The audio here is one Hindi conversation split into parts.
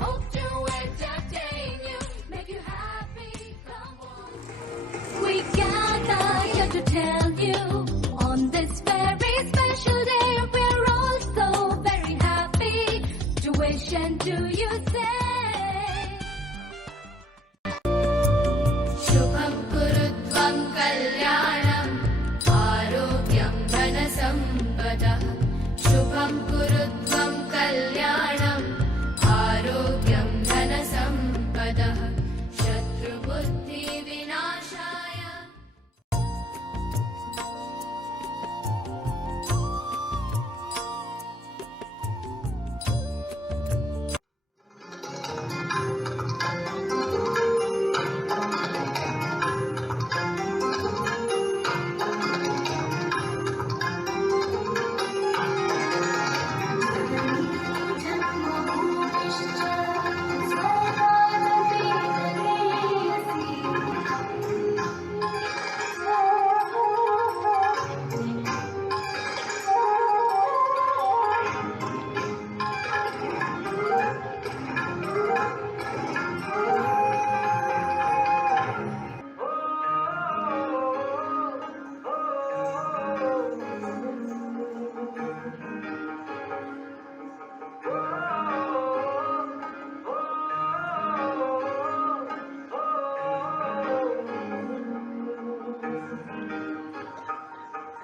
Hope to entertain you, make you happy. Come on. We gather here to tell you on this very special day we're all so very happy to wish and do you say. Shubham Kurutvam Kalyanam Arogyam Dhanasampadah. Shubham Kurutvam Kalyanam Arogyam Dhanasampadah. Shatru Buddhi Vinashaya.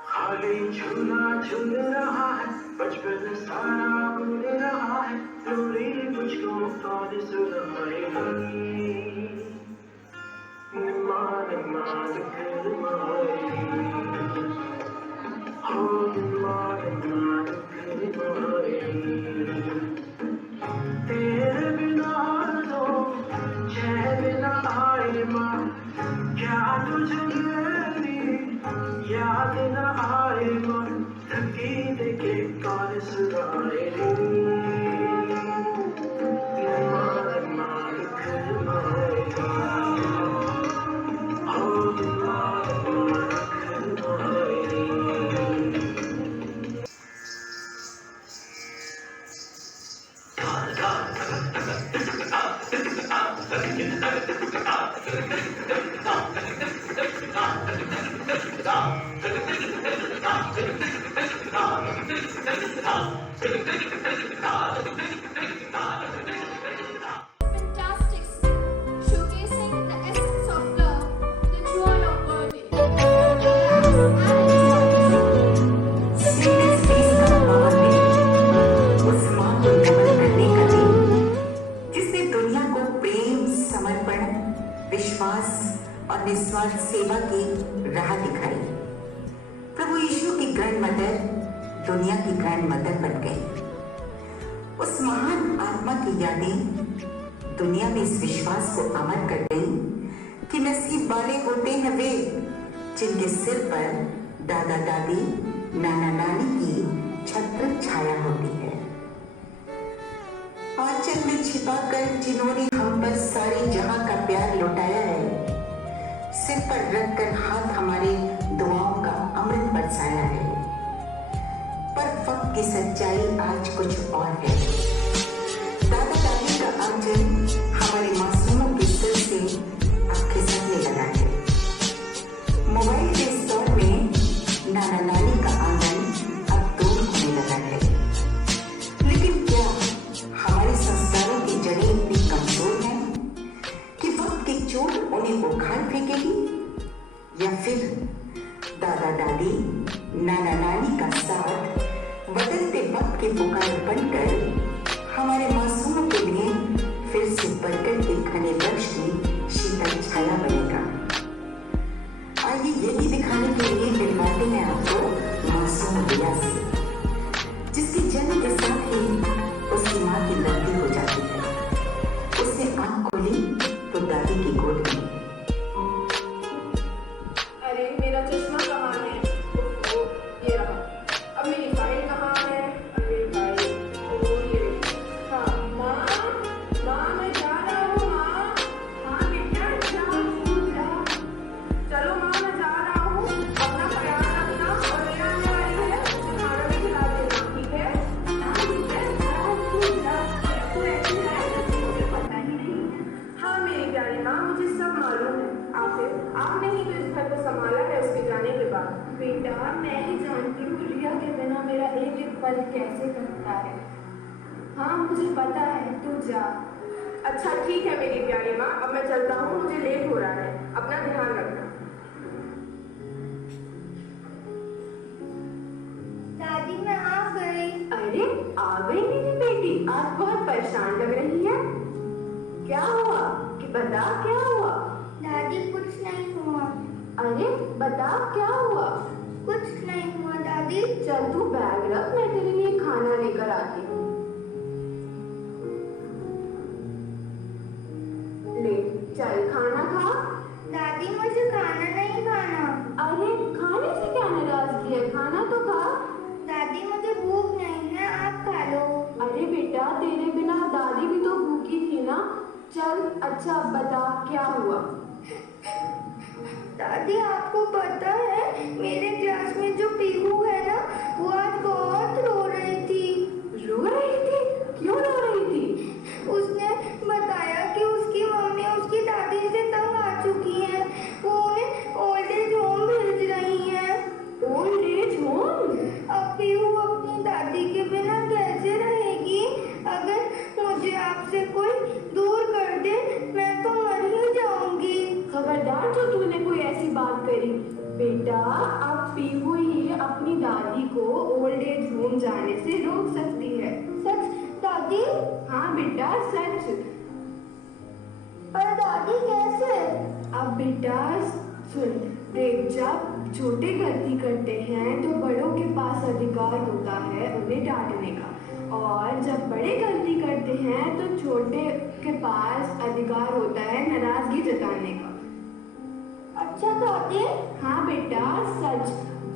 खाली झूला झूल रहा है, बचपन सारा भूल रहा है, लोरी मुझको और सुनाएगी निमान मान फिर माएगी, हो निमान मान फिर माएगी। तेरे बिना तो चैन न आए माँ, क्या तुझे मेरी याद न आए मन, थकी देखे कौन सुनाएगी निमान मान फिर माएगी, हो निमान मान फिर माएगी। Fantastic, showcasing the essence of love, the joy of birthday. जिसने दुनिया को प्रेम, समर्पण, विश्वास और निस्वार्थ सेवा की राह दिखाई। प्रभु यीशु की ग्रैंड मदर दुनिया की ग्रैंड मदर बन गई। उस महान आत्मा की यादें दुनिया में इस विश्वास को अमर कर गई कि नसीब वाले होते हैं वे जिनके सिर पर दादा दादी, नाना नानी की छत्र छाया होती है। आंचल में छिपाकर जिन्होंने हम पर सारे जहां का प्यार लुटाया है, सिर पर रखकर हाथ हमारे दुआओं का अमृत बरसाया है। पर वक्त की सच्चाई आज कुछ और है। दादा दादी का आंचल हमारे मासूमों के सिर से अब खिसकने लगा है। मोबाइल के इस दौर में नाना नानी का आंगन अब दूर होने लगा है। लेकिन क्या हमारे संस्कारों की जड़ें इतनी कमजोर हैं कि वक्त की चोट उन्हें उखाड़ फेंकेगी, या फिर दादा दादी, नाना नानी का साथ बदलते वक्त की पुकार बनकर हमारे मासूमों के लिए फिर से बरगद के घने वृक्ष की शीतल छाया बनेगा। आइए यही दिखाने के लिए दिलवाते हैं आपको मासूम दिया से, जिसके जन्म के साथ ही उसकी माँ की मृत्यु हो जाती है। उसने आँख खोली तो दादी की गोद में। अरे मेरा चश्मा कहाँ है? ओह, ये रहा। अब मेरी फाइल कहाँ है? अरे फाइल, ओह ये रही। हाँ माँ, माँ मैं जा रहा हूँ माँ। हाँ बेटा जाओ स्कूल जाओ। चलो माँ मैं जा रहा हूँ। अपना ख्याल रखना और मेरा आने वाली है मुझे खाना भी खिला देना, ठीक है? हाँ ठीक है, जाओ स्कूल जाओ। तू ऐसी है पल कैसे कटता है। हाँ मुझे पता है, तू जा। अच्छा ठीक है मेरी प्यारी माँ, अब मैं चलता हूँ, मुझे लेट हो रहा है, अपना ध्यान रखना। दादी मैं आ गई। अरे आ गई मेरी बेटी, आज बहुत परेशान लग रही है। क्या हुआ कि बता, क्या हुआ? दादी कुछ नहीं हुआ। अरे बता क्या हुआ? कुछ नहीं हुआ दादी। चल तू बैग रख, मैं तेरे लिए खाना लेकर आती हूँ। ले चल खाना खा। दादी मुझे खाना नहीं खाना। अरे खाने से क्या नाराजगी है, खाना तो खा। दादी मुझे भूख नहीं है, आप खा लो। अरे बेटा तेरे बिना दादी भी तो भूखी थी ना। चल अच्छा बता क्या हुआ? दादी आपको पता है मेरे क्लास में जो पीहू है ना, वो आज बहुत रो रही थी। रो रही थी? क्यों रो रही थी? उसने बताया कि उसकी मम्मी उसकी दादी से तंग आ चुकी है, वो उन्हें ओल्ड एज होम भेज रही है। Old age home? अब पीहू अपनी दादी के बिना कैसे रहेगी? अगर मुझे आपसे कोई दूर कर दे मैं तो मर ही जाऊंगी। खबरदार जो तूने कोई ऐसी बात करी। बेटा अब पीहू ही अपनी दादी को ओल्ड एज होम जाने से रोक सकती है। सच दादी? हाँ बेटा सच। पर दादी कैसे? अब बेटा सुन देख, जब छोटे गलती करते हैं तो बड़ों के पास अधिकार होता है उन्हें डांटने का, और जब बड़े गलती करते हैं तो छोटे के पास अधिकार होता है नाराजगी जताने का। अच्छा दादी। हाँ बेटा सच।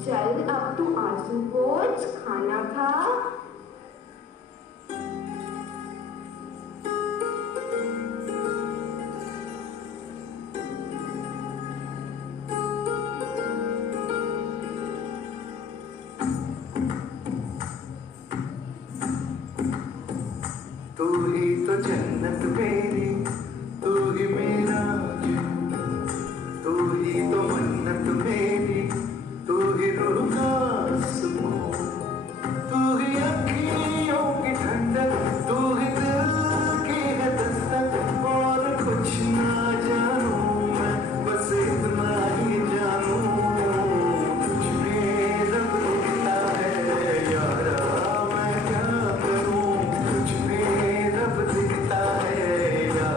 चल अब तू आंसू पोंछ, खाना खा। तू ही तो जन्नत मेरी, तू ही मेरा दिल, तू ही तो मन्नत मेरी, तू ही रूह का सुकून, तू ही अखियों की ठंडक, तू ही दिल की है दस्तक। और कुछ ना जानूं मैं, बस इतना ही जानूं, तुझ में रब दिखता है यारा, मैं क्या करूं, तुझ में रब दिखता है यारा।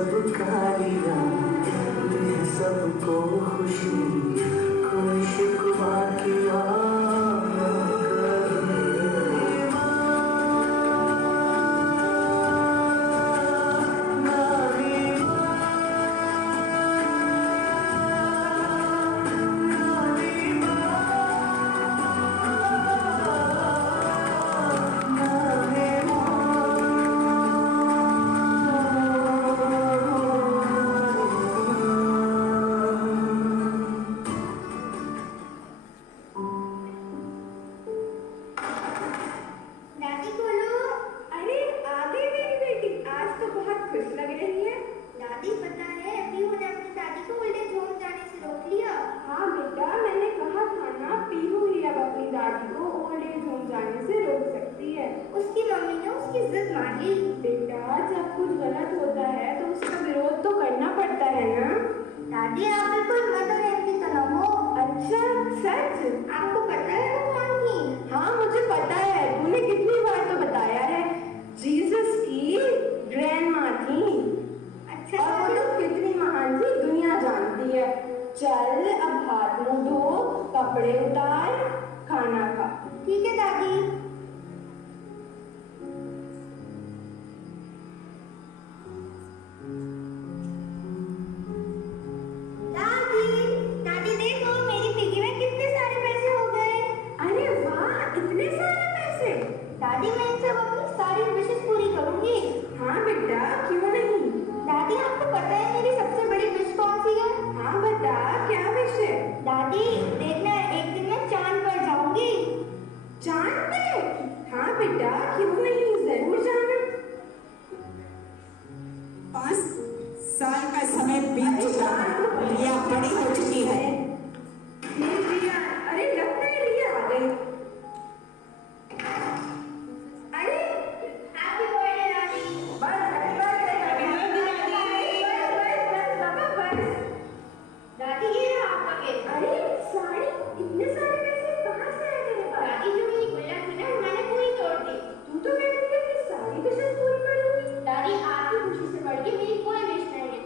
सबका लिया दे सबको खुशी कोई शिकवा किया ना करे दादी बोलो। अरे आ गई मेरी बेटी, आज तो बहुत खुश लग रही है। दादी पता है पीहू ने अपनी दादी को ओल्ड होम जाने से रोक लिया। हाँ बेटा, मैंने कहा था ना, पीहू ही अब अपनी दादी को ओल्ड एज होम जाने से रोक सकती है। उसकी मम्मी ने उसकी जिद मान ली। बेटा, जब कुछ गलत होता है तो उसका विरोध तो करना पड़ता है ना। दादी आप बिल्कुल मदर की तरह हो। अच्छा, सच? आपको पता है वो कौन थी? हाँ मुझे पता है, तूने कितनी बार तो बताया है। जीसस की ग्रैंडमा थी। अच्छा और वो तो कितनी महान थी दुनिया जानती है। चल अब हाथ मुंह धो, कपड़े उतार, खाना खा। ठीक है दादी। दादी दादी देखो मेरी पिगी में कितने सारे पैसे हो गए। अरे वाह, इतने सारे पैसे। दादी मैं इनसे अब अपनी सारी विशेष पूरी करूंगी। हाँ बेटा, क्यों नहीं। दादी आपको पता है मेरी सबसे बड़ी विश कौन सी है? हाँ बता, क्या विश है। दादी देखना एक दिन मैं चांद पर जाऊंगी। चांद पे? हाँ बेटा, क्यों नहीं, जरूर जाना। 5 साल का समय बीत चुका है, रिया बड़ी हो चुकी है। ये रिया, अरे लगता है रिया आ गई। अरे हैप्पी बर्थडे दादी। बस दादी ये रहा आपका केक। अरे साड़ी, इतने सारे पैसे कहाँ से आए तेरे पास। दादी जो मेरी गुल्लक थी ना मैंने पूरी तोड़ दी। तू तो कहती थी कि सारी विशेष पूरी करूंगी। दादी आपकी खुशी से बढ़ के मेरी कोई विश नहीं है।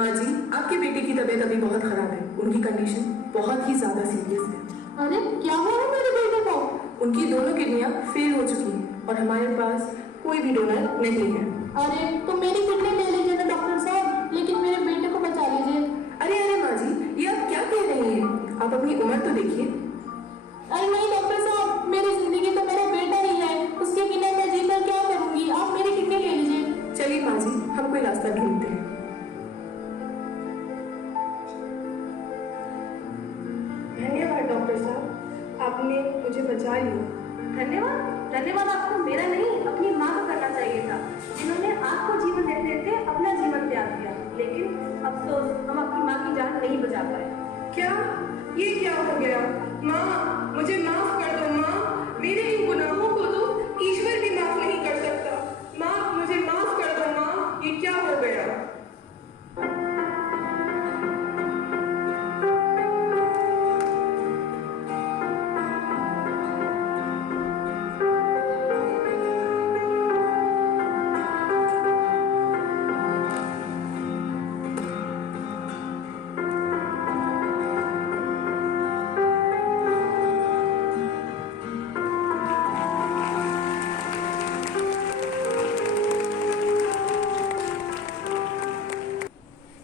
माँ जी, आपके बेटे की तबीयत अभी बहुत खराब है। उनकी कंडीशन बहुत ही ज्यादा सीरियस है। अरे क्या हुआ है मेरे बेटे को? उनकी दोनों किडनियां फेल हो चुकी हैं और हमारे पास कोई भी डोनर नहीं है। अरे तो मेरी किडनी ले लीजिए ना डॉक्टर साहब, लेकिन मेरे बेटे को बचा लीजिए। अरे माँ जी, ये आप क्या कह रही हैं? आप अपनी उम्र तो देखिए। अरे नहीं डॉक्टर साहब, मेरी जिंदगी तो मेरा बेटा ही है, उसके बिना मैं जीकर क्या करूंगी? आप मेरी किडनी ले लीजिए। चलिए माँ जी, हम कोई रास्ता ढूंढते हैं। धन्यवाद डॉक्टर साहब, आपने मुझे बचा लिया। धन्यवाद आपको मेरा नहीं, अपनी माँ को करना चाहिए था, जिन्होंने आपको जीवन देते देते अपना जीवन त्याग दिया। लेकिन अफसोस, हम अपनी माँ की जान नहीं बचा पाए। क्या? ये क्या हो गया? माँ, मुझे माफ कर दो माँ, मेरे इन गुनाहों को तो ईश्वर भी माफ नहीं कर सकता। माँ, मुझे माफ कर दो माँ, ये क्या हो गया?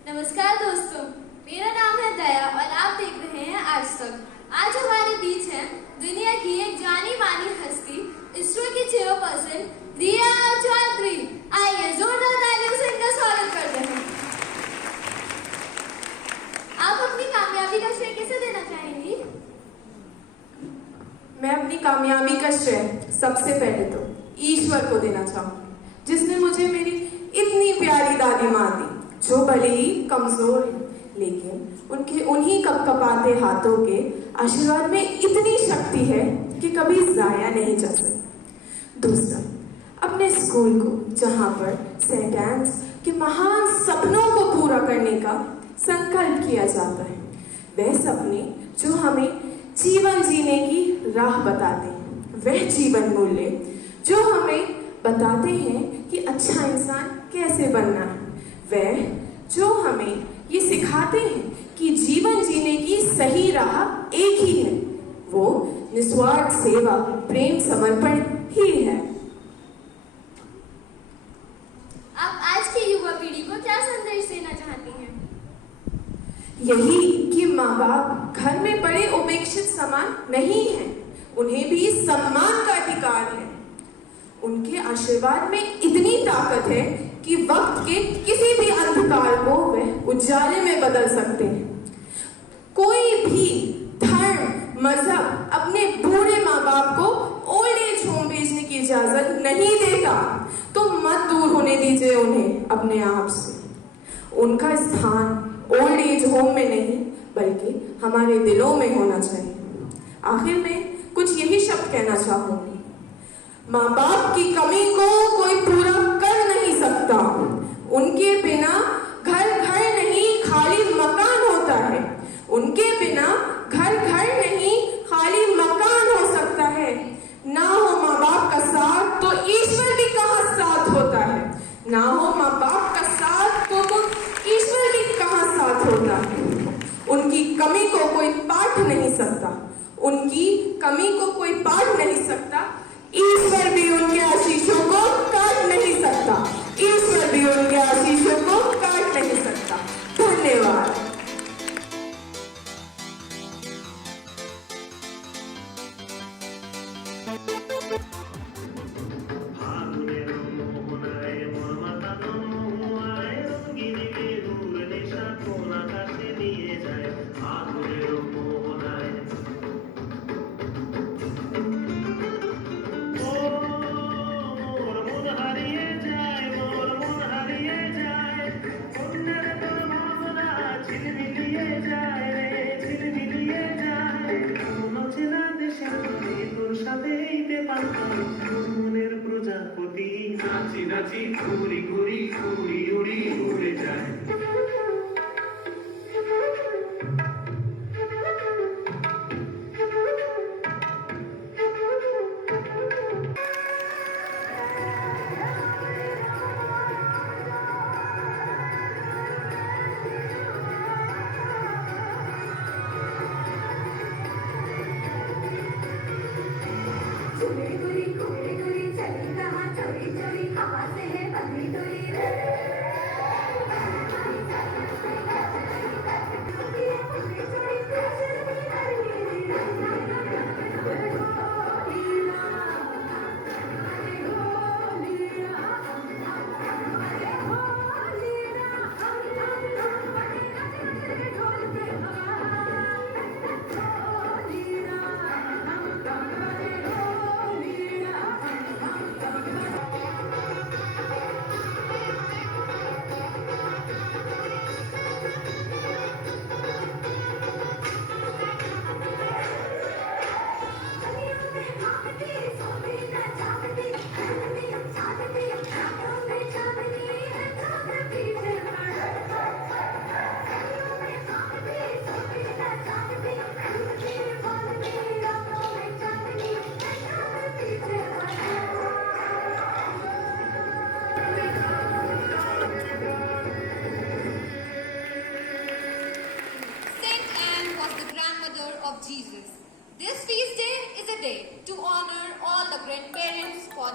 नमस्कार दोस्तों, मेरा नाम है दया और आप देख रहे हैं आज तक। आज हमारे बीच है दुनिया की एक जानी मानी हस्ती, इसरो की चेयरपर्सन रिया चौधरी। आइए जोरदार तालियों से इनका स्वागत करते हैं। आप अपनी कामयाबी का श्रेय किसे देना चाहेंगी? मैं अपनी कामयाबी का श्रेय सबसे पहले तो ईश्वर को देना चाहूंगी, जिसने मुझे मेरी इतनी प्यारी दादी माँ दी, जो भले ही कमजोर है, लेकिन उनके उन्हीं कपकपाते हाथों के आशीर्वाद में इतनी शक्ति है कि कभी जाया नहीं जा सकती। दूसरा, अपने स्कूल को, जहाँ पर सेंट एन्स के महान सपनों को पूरा करने का संकल्प किया जाता है, वह सपने जो हमें जीवन जीने की राह बताते हैं, वह जीवन मूल्य जो हमें बताते हैं कि अच्छा इंसान कैसे बनना है, वह जो हमें ये सिखाते हैं कि जीवन जीने की सही राह एक ही है, वो निस्वार्थ सेवा, प्रेम, समर्पण ही है। आप आज की युवा पीढ़ी को क्या संदेश देना चाहती हैं? यही कि माँ बाप घर में बड़े उपेक्षित समान नहीं हैं, उन्हें भी सम्मान का अधिकार है। उनके आशीर्वाद में इतनी ताकत है कि वक्त के किसी भी अंधकार को वह उजाले में बदल सकते हैं। कोई भी धर्म, मजहब अपने बूढ़े माँ बाप को ओल्ड एज होम भेजने की इजाजत नहीं देता, तो मत दूर होने दीजिए उन्हें अपने आप से। उनका स्थान ओल्ड एज होम में नहीं, बल्कि हमारे दिलों में होना चाहिए। आखिर में कुछ यही शब्द कहना चाहूंगी, माँ बाप की कमी को कोई पूरा कर नहीं सकता, उनके बिना घर घर नहीं खाली मकान होता है, उनके बिना घर घर नहीं खाली मकान हो सकता है। ना हो माँ बाप का साथ तो ईश्वर भी कहाँ साथ होता है, ना हो माँ बाप का साथ तो ईश्वर भी कहाँ साथ होता है। उनकी कमी को कोई पाट नहीं सकता, उनकी कमी को कोई पाट नहीं सकता, ईश्वर भी उनके आशीषों को काट नहीं सकता, ईश्वर भी उनके आशीषों को काट नहीं सकता। धन्यवाद। প্রজাপতি নাচি নাচি ঘুরি ঘুরি উড়ি উড়ি উড়ে যায়।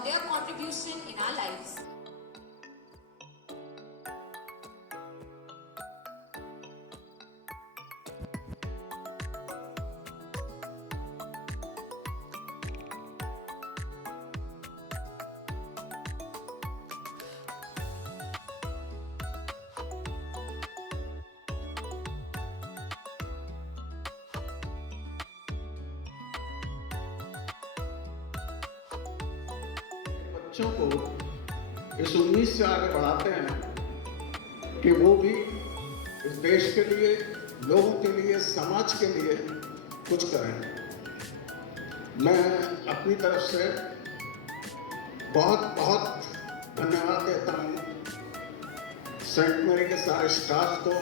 their contribution in our lives. बच्चों को इस उम्मीद से आगे बढ़ाते हैं कि वो भी इस देश के लिए, लोगों के लिए, समाज के लिए कुछ करें। मैं अपनी तरफ से बहुत बहुत धन्यवाद देता हूँ सेंट मेरी के सारे स्टाफ को,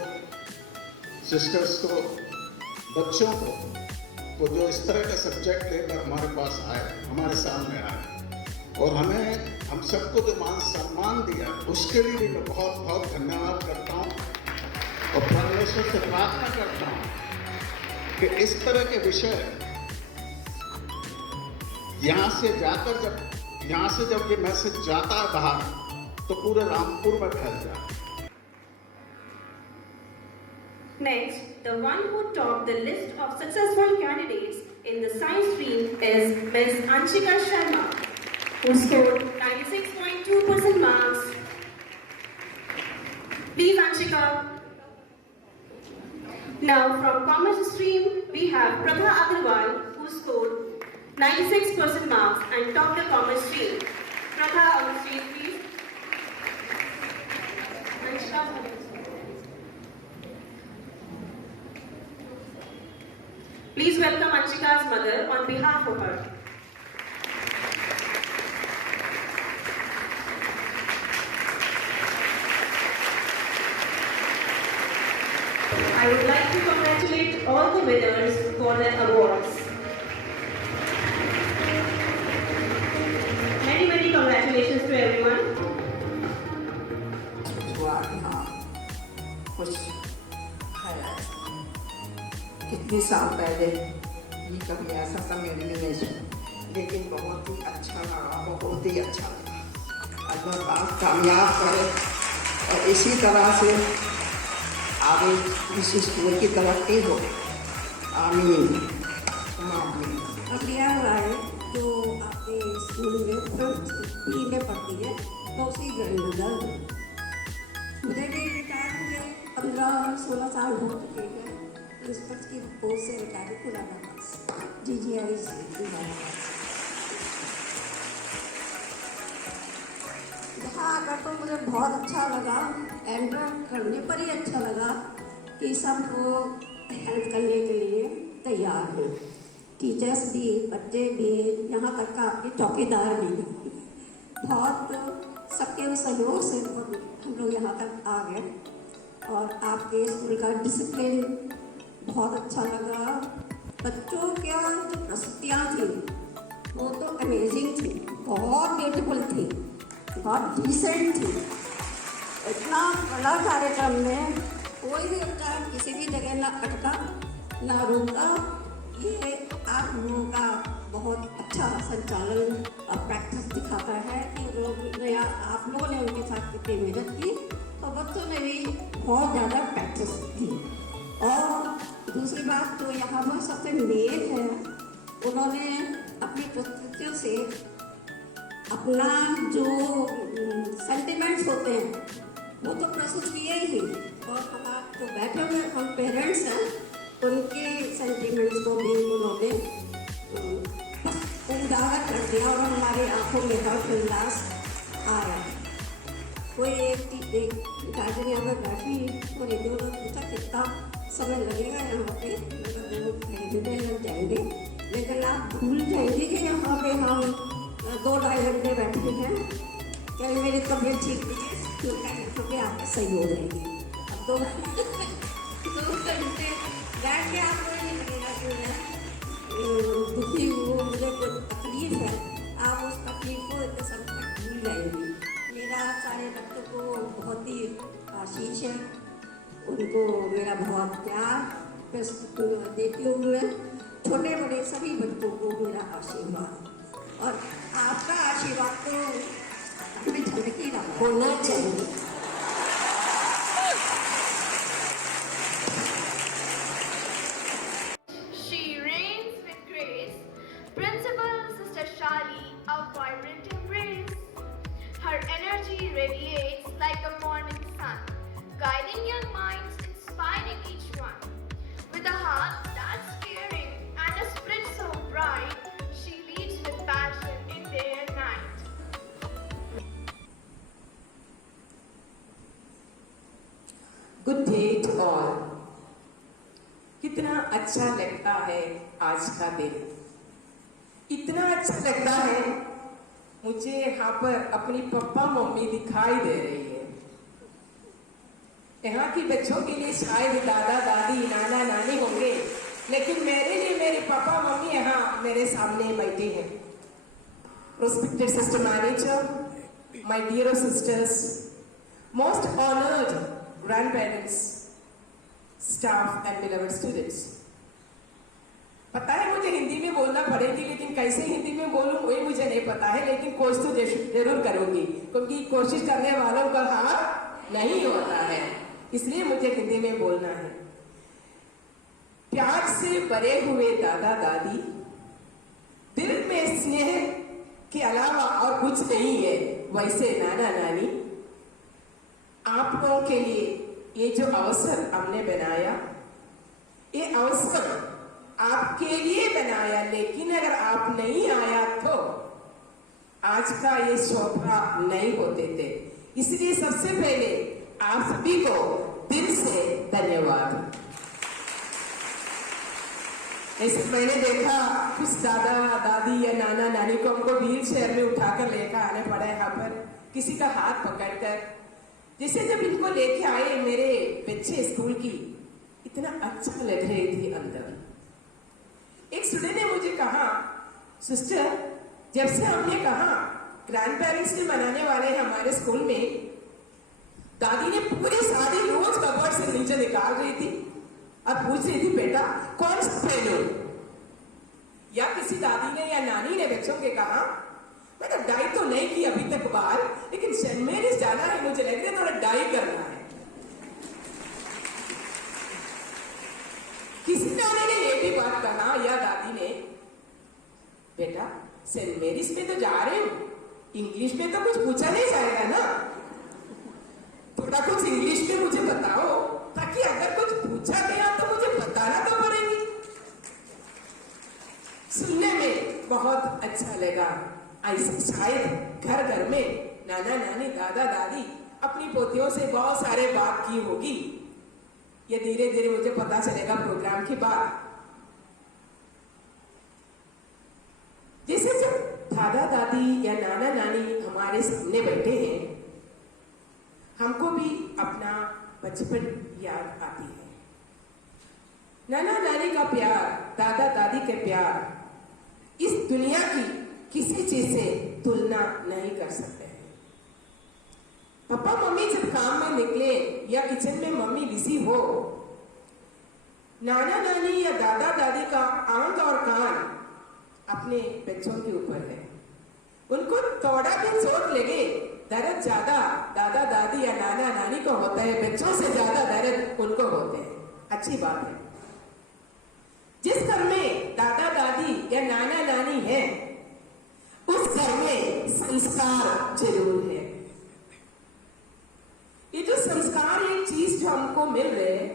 सिस्टर्स को, बच्चों को जो इस तरह के सब्जेक्ट लेकर हमारे पास आए, हमारे सामने आए, और हम सबको जो मान सम्मान दिया उसके लिए भी मैं बहुत बहुत धन्यवाद करता हूँ और परमेश्वर से प्रार्थना करता हूँ कि इस तरह के विषय यहाँ से जब ये मैसेज जाता है बाहर तो पूरे रामपुर में फैल जाए। Next, the one who topped the list of successful candidates in the science stream is Ms. Anshika Sharma, who scored 96.2% marks. Please, Anshika. Now, from commerce stream, we have Pratha Agarwal, who scored 96% marks and topped the commerce stream. Pratha, on the stage, please. Anshika. Please welcome Anshika's mother on behalf of her. I would like to congratulate all the winners for their awards. Many congratulations to everyone. कुछ है, कितने साल पहले ये कभी ऐसा था मेरे लिए नहीं सुना, लेकिन बहुत ही अच्छा लगा, बहुत ही अच्छा लगा। अल्लाह पाक कामयाब करे और इसी तरह से आगे इस स्कूल की तरक्की हो। आमीन आमीन। अब यह आए जो आपके स्कूल में प्री में पढ़ती है तो उसी ग्रैंड मुझे भी रिटायर हुए 15-16 साल हो चुके हैं। प्रिंसिपल की पोस्ट से रिटायर पुराना पास GGI से यहाँ आकर तो मुझे बहुत अच्छा लगा। एंटर करने पर ही अच्छा लगा कि सब लोग हेल्प करने के लिए तैयार हैं, टीचर्स भी, बच्चे भी, यहाँ तक का आपके चौकीदार भी। बहुत सबके सहयोग से हम लोग यहाँ तक आ गए और आपके स्कूल का डिसिप्लिन बहुत अच्छा लगा। बच्चों क्या जो प्रस्तुतियाँ थी वो तो अमेजिंग थी, बहुत ब्यूटीफुल थी, बहुत डिसेंट थी। इतना बड़ा कार्यक्रम में कोई भी बच्चा किसी भी जगह ना अटका ना रुका। ये आप लोगों का बहुत अच्छा संचालन और प्रैक्टिस दिखाता है कि आप लोगों ने उनके साथ कितनी मेहनत की और बच्चों ने भी बहुत ज़्यादा प्रैक्टिस की। और दूसरी बात तो यहाँ पर सबसे मेन है, उन्होंने अपनी प्रस्तुतियों से अपना जो सेंटिमेंट्स होते हैं वो तो प्रस्तुत किए ही, और हमारे जो बैठे हुए हम पेरेंट्स हैं उनके सेंटिमेंट्स को भी उन्होंने उजागर कर दिया और हमारी आंखों में हर्षोल्लास आया। कोई एक गार्डन यहाँ पर बैठी और एक दो पूछा कितना समय लगेगा यहाँ पे, मतलब 2 घंटे लग जाएंगे, लेकिन आप भूल जाएंगे कि यहाँ पे हम 2-2.5 घंटे बैठे हैं। क्या मेरी तबीयत ठीक नहीं है, क्योंकि आपके सही हो जाएगी। अब 2 घंटे बैठ के आपको नहीं लगेगा कि मैं दुखी हूँ, मुझे कोई तकलीफ है, आप उस तकलीफ को इतने समय तक भूल जाएंगी। मेरा सारे बच्चों को बहुत ही आशीष है, उनको मेरा बहुत प्यार देती हूँ मैं। छोटे बड़े सभी बच्चों को मेरा आशीर्वाद और आपका आशीर्वाद तो हमें झलक ही रहा होना चाहिए। She reigns with grace. Principal Sister Shali, a vibrant embrace. Her energy radiates like the morning sun, guiding young minds, inspiring each one. With a heart that's caring and a spirit so bright, she leads with passion in day and night. Good day to all. कितना अच्छा लगता है आज का दिन, इतना अच्छा लगता है मुझे यहाँ पर अपनी पापा मम्मी दिखाई दे रही है। यहाँ की बच्चों के लिए शायद दादा दादी नाना नानी होंगे, लेकिन मेरे लिए मेरे पापा मम्मी यहाँ मेरे सामने बैठे हैं। Respected sister manager, my dear sisters, most honored grandparents, staff and beloved students. पता है मुझे हिंदी में बोलना पड़ेगी, लेकिन कैसे हिंदी में बोलूं वही मुझे नहीं पता है, लेकिन कोशिश तो जरूर करूंगी, क्योंकि कोशिश करने वालों का हार नहीं होता है, इसलिए मुझे हिंदी में बोलना है। प्यार से भरे हुए दादा दादी, दिल में स्नेह के अलावा और कुछ नहीं है वैसे नाना नानी, आप लोगों के लिए ये जो अवसर हमने बनाया, ये अवसर आपके लिए बनाया, लेकिन अगर आप नहीं आया तो आज का ये शोभा नहीं होते थे। इसलिए सबसे पहले आप सभी को दिल से धन्यवाद। ऐसे मैंने देखा कुछ दादा दादी या नाना नानी को हमको व्हील चेयर में उठाकर लेकर आने पड़ा यहाँ पर, किसी का हाथ पकड़कर। जैसे जब इनको लेके आए मेरे बच्चे स्कूल की, इतना अच्छा लग रही थी अंदर। एक स्टूडेंट ने मुझे कहा, सिस्टर जब से हमने कहा ग्रैंड पेरेंट्स डे मनाने वाले हैं हमारे स्कूल में, दादी ने पूरी साड़ी रोज कपबोर्ड से नीचे निकाल रही थी और पूछ रही थी बेटा कौन सा पहनूं? या किसी दादी ने या नानी ने बच्चों के कहा, मैंने डाई तो नहीं की अभी तक बाहर, लेकिन सेंट मेरीज जाना है, मुझे लग रहा है थोड़ा डाई करना है। किसी नानी ने ये भी बात कहा या दादी ने, बेटा सेंट मेरीज में तो जा रहे हो, इंग्लिश में तो कुछ पूछा नहीं जाएगा ना, थोड़ा कुछ इंग्लिश में मुझे बताओ ताकि अगर कुछ पूछा गया तो मुझे बताना तो पड़ेगी। सुनने में बहुत अच्छा लगा। ऐसे शायद घर घर में नाना नानी दादा दादी अपनी पोतियों से बहुत सारे बात की होगी, ये धीरे धीरे मुझे पता चलेगा प्रोग्राम के बाद। जैसे जब दादा दादी या नाना नानी हमारे सामने बैठे हैं, हमको भी अपना बचपन याद आती है। नाना नानी का प्यार, दादा दादी के प्यार इस दुनिया की किसी चीज से तुलना नहीं कर सकते हैं। पापा मम्मी जब काम में निकले या किचन में मम्मी बिजी हो, नाना नानी या दादा दादी का आंख और कान अपने बच्चों के ऊपर है। उनको थोड़ा भी चोट लगे, दर्द ज्यादा दादा दादी या नाना नानी को होता है, बच्चों से ज्यादा दर्द उनको होते हैं। अच्छी बात है। जिस घर में दादा दादी या नाना नानी है, उस घर में संस्कार जरूर है। ये जो संस्कार एक चीज जो हमको मिल रहे हैं,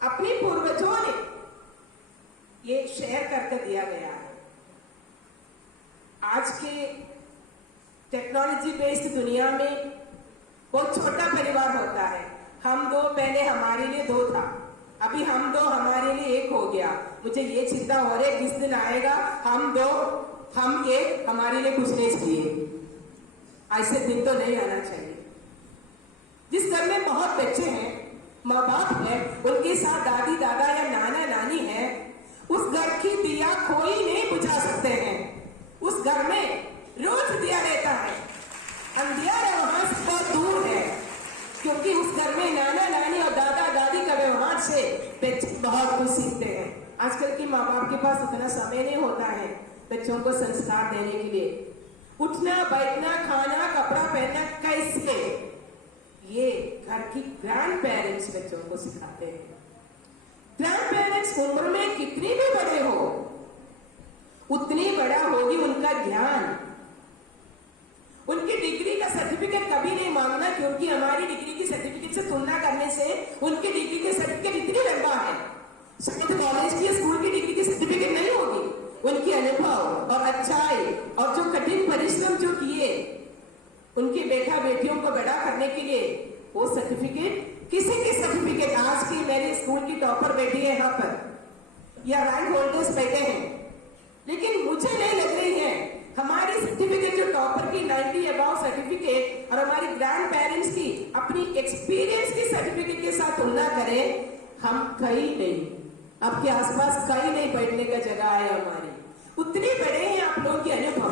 अपने पूर्वजों ने ये शेयर करके दिया गया है। आज के टेक्नोलॉजी बेस्ड दुनिया में बहुत छोटा परिवार होता है। हम दो, पहले हमारे लिए दो था, अभी हम दो हमारे लिए एक हो गया। मुझे ये चिंता हो रही है किस दिन आएगा हम दो हम एक हमारे लिए कुछ नहीं चाहिए। ऐसे दिन तो नहीं आना चाहिए। जिस घर में बहुत बच्चे हैं, माँ बाप है, उनके साथ दादी दादा या नाना नानी है, उस घर की दिया कोई नहीं बुझा सकते हैं। उस घर में रोज दिया रहता है, अंधियारा वहां से बहुत दूर है, क्योंकि उस घर में नाना नानी और दादा दादी का व्यवहार से बच्चे बहुत कुछ सीखते हैं। आजकल की माँ बाप के पास उतना समय नहीं होता है बच्चों को संस्कार देने के लिए। उठना बैठना खाना कपड़ा पहनना कैसे, ये घर की ग्रैंड पेरेंट्स बच्चों को सिखाते हैं। ग्रैंड पेरेंट्स उम्र में कितने भी बड़े हो उतनी बड़ा होगी उनका ज्ञान। उनकी डिग्री का सर्टिफिकेट कभी नहीं मांगना, क्योंकि हमारी डिग्री की सर्टिफिकेट से तुलना करने से उनकी डिग्री की सर्टिफिकेट इतनी लंबा है, शायद कॉलेज की स्कूल की डिग्री की सर्टिफिकेट नहीं होगी। उनके अनुभव और अच्छाई और जो कठिन परिश्रम जो किए उनके बेटा बेटियों को बड़ा करने के लिए, वो सर्टिफिकेट किसी की सर्टिफिकेट, आज की मेरे स्कूल की टॉपर बैठी है यहाँ पर या रैंक होल्डर्स बैठे हैं, लेकिन मुझे नहीं लग रही है हमारी सर्टिफिकेट जो टॉपर की 90 अबाव सर्टिफिकेट और हमारी ग्रैंड पेरेंट्स की अपनी एक्सपीरियंस की सर्टिफिकेट के साथ तुलना करें, हम कहीं नहीं, आपके आसपास कहीं नहीं बैठने का जगह है हमारी, उतने बड़े हैं आप लोगों के अनुभव।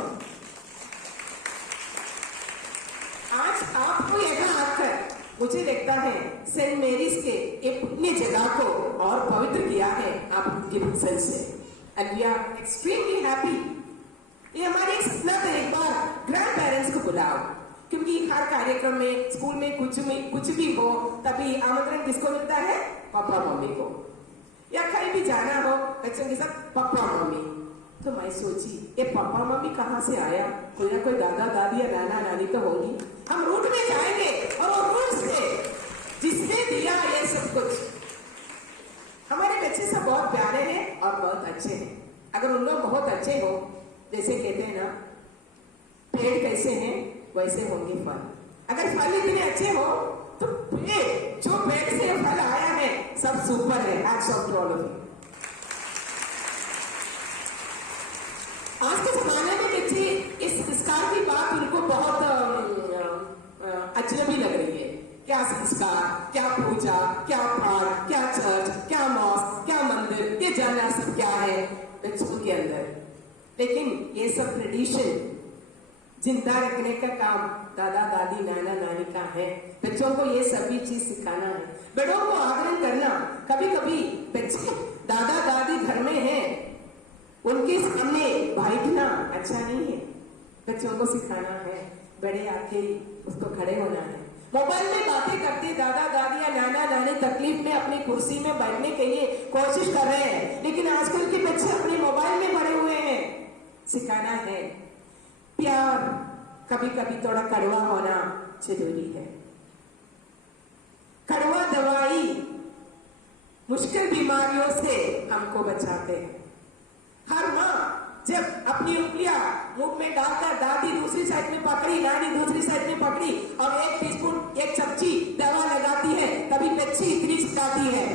आज आपको यहाँ आकर मुझे लगता है सेंट मेरीज के अपनी जगह को और पवित्र किया है आपके प्रेजेंस से, and we are extremely happy. ये हमारी एक सपना था, एक बार ग्रैंड पेरेंट्स को बुलाओ, क्योंकि हर कार्यक्रम में स्कूल में कुछ भी हो तभी आमंत्रण किसको मिलता है, पापा मम्मी को, या कहीं भी जाना हो बच्चों के साथ पापा मम्मी। तो मैं सोची ये पापा मम्मी कहाँ से आया, कोई ना कोई दादा दादी या नाना नानी तो होगी, हम रूट में जाएंगे और वो रूट से जिसने दिया ये सब कुछ। हमारे बच्चे सब बहुत प्यारे हैं और बहुत अच्छे हैं। अगर उन लोग बहुत अच्छे हो, जैसे कहते हैं ना पेड़ कैसे हैं वैसे होंगे फल, अगर फल इतने अच्छे हो तो पेड़ जो पेड़ से फल आया है सब सुपर है। Hats off to all of you. आज के जमाने में बच्चे इस संस्कार की बात उनको बहुत अजनबी लग रही है। क्या संस्कार, क्या पूजा, क्या पाठ, क्या चर्च, क्या मॉस्क, क्या मंदिर, ये जानना सब क्या है बच्चों के अंदर। लेकिन ये सब ट्रेडिशन जिंदा रखने का काम दादा दादी नाना नानी का है। बच्चों को ये सभी चीज सिखाना है, बड़ों को आदरण करना। कभी कभी बच्चे दादा दादी घर में हैं, उनके सामने बैठना अच्छा नहीं है, बच्चों को सिखाना है, बड़े आके उसको खड़े होना है। मोबाइल में बातें करते दादा दादी या नाना नानी तकलीफ में अपनी कुर्सी में बैठने के लिए कोशिश कर रहे हैं, लेकिन आजकल के बच्चे अपने मोबाइल में पड़े हुए हैं। सिखाना है प्यार, कभी कभी थोड़ा कड़वा होना जरूरी है। कड़वा दवाई मुश्किल बीमारियों से हमको बचाते हैं। हर माँ जब अपनी उंगलियां मुंह में डालकर दादी दूसरी साइड में पकड़ी, नानी दूसरी साइड में पकड़ी और एक टीस्पून एक चमची दवा लगाती है, तभी बच्ची इतनी चिल्लाती है,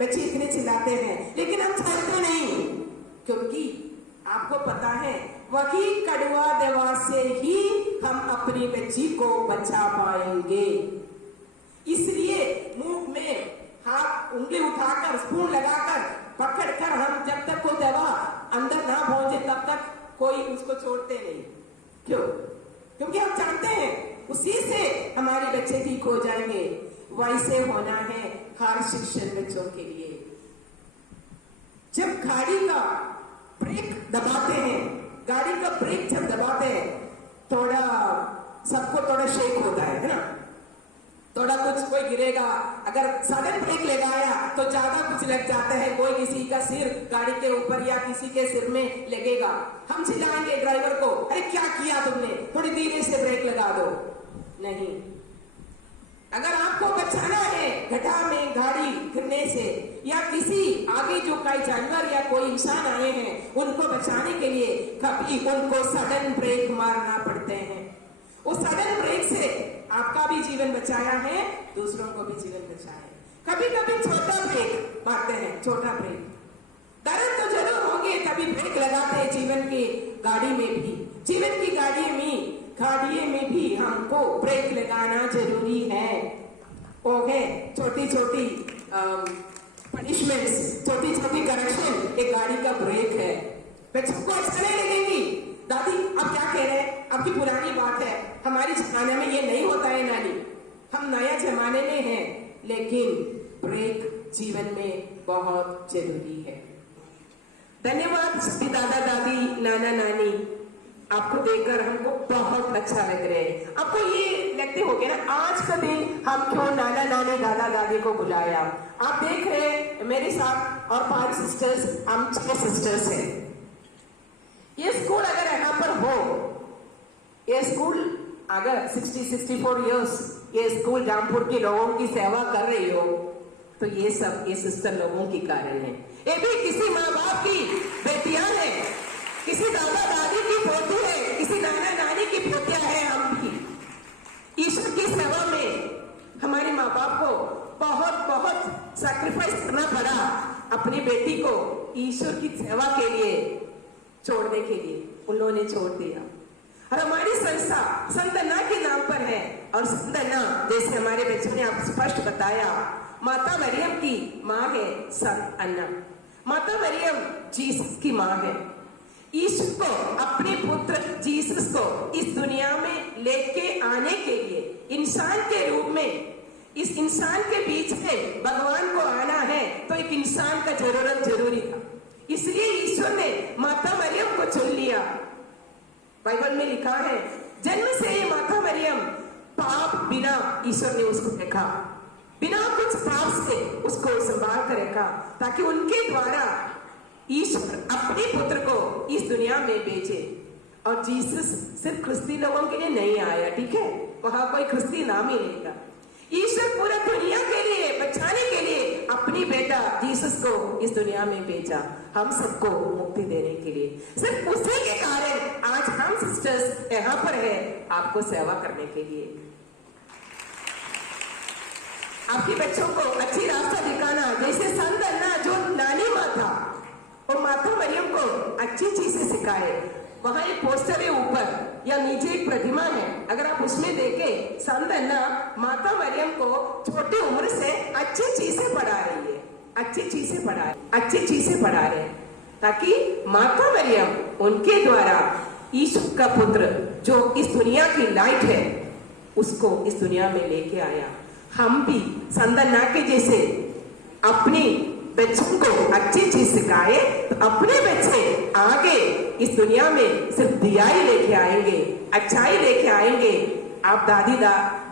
बच्चे इतने चिल्लाते हैं। लेकिन हम चाहते नहीं, क्योंकि आपको पता है वही कड़वा दवा से ही हम अपनी बच्ची को बचा पाएंगे। इसलिए मुंह में हाथ उंगली उठाकर स्पून लगाकर पकड़कर हम जब तक कोई दवा अंदर ना पहुंचे तब तक कोई उसको छोड़ते नहीं। क्यों? क्योंकि हम जानते हैं उसी से हमारे बच्चे ठीक हो जाएंगे। वैसे होना है हर शिक्षण बच्चों के लिए। जब गाड़ी का ब्रेक दबाते हैं, गाड़ी का ब्रेक जब दबाते हैं थोड़ा सबको थोड़ा शेक होता है ना, थोड़ा कुछ कोई गिरेगा, अगर सडन ब्रेक लगाया तो ज्यादा कुछ लग जाता है, कोई किसी का सिर गाड़ी के ऊपर या किसी के सिर में लगेगा, हम चिल्लाएंगे ड्राइवर को, अरे क्या किया तुमने, थोड़ी धीरे से ब्रेक लगा दो। नहीं, अगर आपको बचाना है गड्ढा में गाड़ी गिरने से या किसी आगे जो कोई जानवर या कोई इंसान आए हैं उनको बचाने के लिए कभी उनको सडन ब्रेक मारना पड़ते हैं। उस सडन ब्रेक से आपका भी जीवन बचाया है, दूसरों को भी जीवन बचाया है। कभी कभी छोटा ब्रेक मारते हैं, छोटा ब्रेक, दर्द तो जरूर होंगे, कभी ब्रेक लगाते हैं जीवन की गाड़ी में भी, जीवन की गाड़ी में भी हमको ब्रेक लगाना जरूरी है। ओके, छोटी छोटी पनिशमेंट्स, छोटी छोटी करेक्शन एक गाड़ी का ब्रेक है। बच्चों को अच्छा नहीं लगेगी, दादी आप क्या कह रहे हैं, आपकी पुरानी बात है, हमारी जमाने में ये नहीं होता है नानी, हम नया जमाने में हैं, लेकिन ब्रेक जीवन में बहुत जरूरी है। धन्यवाद सभी दादा दादी नाना नानी आपको देखकर हमको बहुत अच्छा लग रहा है। आपको ये लगते होगे ना आज का दिन हम क्यों नाना नानी दादा दादी को बुलाया। आप देख रहे हैं मेरे साथ और 5 सिस्टर्स, हम 6 सिस्टर्स हैं। ये स्कूल अगर यहाँ पर हो, ये स्कूल अगर 60-64 इयर्स ये स्कूल रामपुर के लोगों की सेवा कर रही हो, तो ये सब ये सिस्टर लोगों के कारण है। ये भी किसी माँ बाप की बेटियां हैं, किसी दादा दादी की पोती है, किसी नाना नानी की पोतियां है। हम भी ईश्वर की सेवा में हमारे माँ बाप को बहुत बहुत सैक्रिफाइस करना पड़ा अपनी बेटी को ईश्वर की सेवा के लिए छोड़ने के लिए। उन्होंने छोड़ दिया। और हमारी संस्था संत अन्ना के नाम पर है। और संत अन्ना जैसे हमारे बच्चों ने आप स्पष्ट बताया, माता मरियम की माँ है संत अन्ना। माता मरियम जीसस की माँ है। ईश्वर को अपने पुत्र जीसस को इस दुनिया में लेके आने के लिए इंसान के रूप में, इस इंसान के बीच में भगवान को आना है तो एक इंसान का जरूरी था। इसलिए ईश्वर ने माता मरियम को चुन लिया। बाइबल में लिखा है जन्म से ही माता मरियम पाप बिना ईश्वर ने उसको देखा, बिना कुछ पाप से उसको संभाल कर रखा, ताकि उनके द्वारा ईश्वर अपने पुत्र को इस दुनिया में भेजे। और जीसस सिर्फ ख्रिस्ती लोगों के लिए नहीं आया, ठीक है, वहां कोई ख्रिस्ती नाम ही नहीं था। ईश्वर पूरा दुनिया के लिए बचाने के लिए अपनी बेटा जीसस को इस दुनिया में भेजा, हम सबको मुक्ति देने के लिए। सिर्फ उसी के कारण आज हम सिस्टर्स यहाँ पर है आपको सेवा करने के लिए, आपके बच्चों को अच्छी रास्ता दिखाना। जैसे संत अन्ना जो नानी माँ था, और माता मरियम को अच्छी चीजें सिखाए। वहां एक पोस्टर है ऊपर या नीचे एक प्रतिमा है, अगर आप उसमें देखें संत अन्ना माता मरियम को छोटी उम्र से अच्छी चीजें पढ़ा रही है, अच्छी चीजें पढ़ा रहे हैं, ताकि माता मरियम उनके द्वारा ईश्वर का पुत्र जो इस दुनिया की लाइट है उसको इस दुनिया में लेके आया। हम भी संत अन्ना के जैसे अपनी बच्चों को अच्छी चीज सिखाए तो अपने बच्चे आगे इस दुनिया में सिर्फ दिया ही लेके आएंगे, अच्छाई लेके आएंगे। आप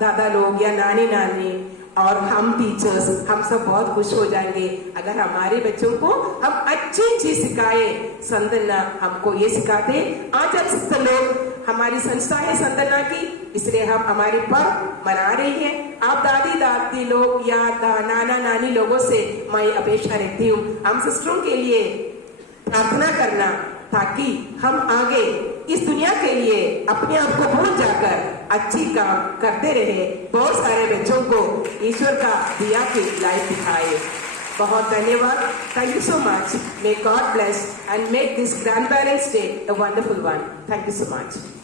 दादा लोग या नानी और हम टीचर्स हम सब बहुत खुश हो जाएंगे अगर हमारे बच्चों को हम अच्छी चीज सिखाए। संत अन्ना हमको ये सिखाते। आज आप सब लोग हमारी संस्था है संत अन्ना की, इसलिए हम हमारे पर्व मना रही है। आप दादी लोग या नाना नानी लोगों से मैं अपेक्षा रखती हूँ हम सिस्टरों के लिए प्रार्थना करना, ताकि हम आगे इस दुनिया के लिए अपने आप को भूल जाकर अच्छी काम करते रहे, बहुत सारे बच्चों को ईश्वर का दिया की लाइफ दिखाए। बहुत धन्यवाद। Thank you so much. May God bless and make this Grandparents' Day a wonderful one. Thank you so much.